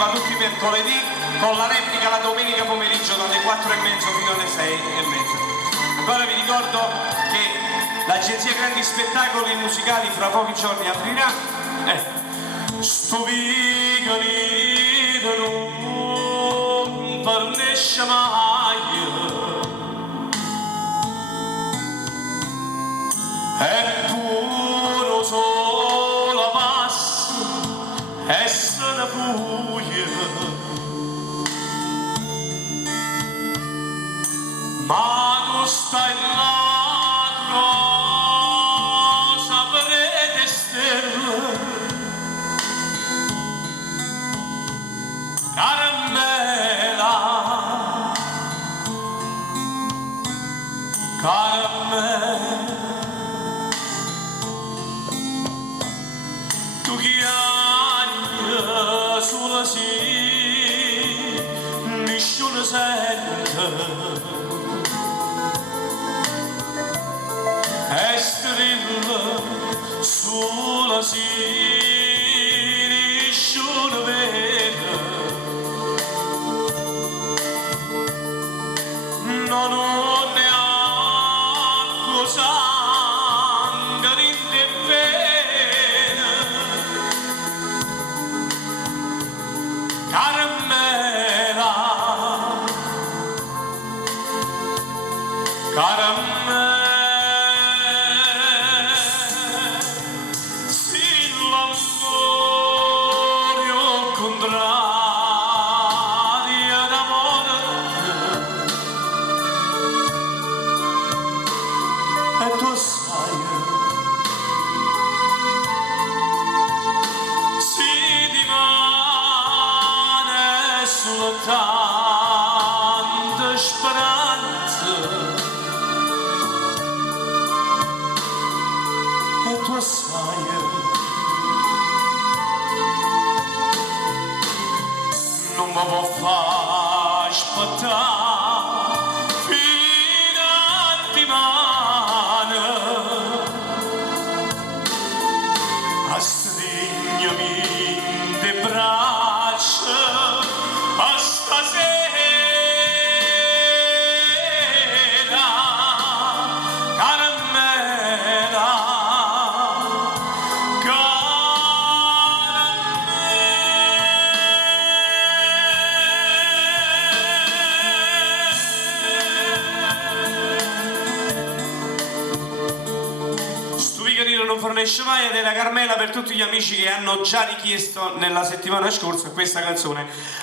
va tutti i mercoledì, con la replica la domenica pomeriggio dalle 4:30 fino alle 6:30. Ancora vi ricordo che l'agenzia Grandi Spettacoli Musicali fra pochi giorni aprirà. Sto vigano non parnesce mai, è puro solo passa e se ne puglia, ma tu stai là cosa prete stelle, caramella, caramella. Tu chiagna sulla sì, nessuno sente, e strilla sulla sì, nessuno vede, non ne ha cosa grande pena, caramella, caramella. E tu sai, si rimane soltanto speranza, e tu sai, non mi può far aspettare fino a domani. Stringomi le braccia a stasera, caramella, Sto Viganino non fornisce mai, ed è la Carmela per tutti gli amici che hanno già richiesto nella settimana scorsa questa canzone.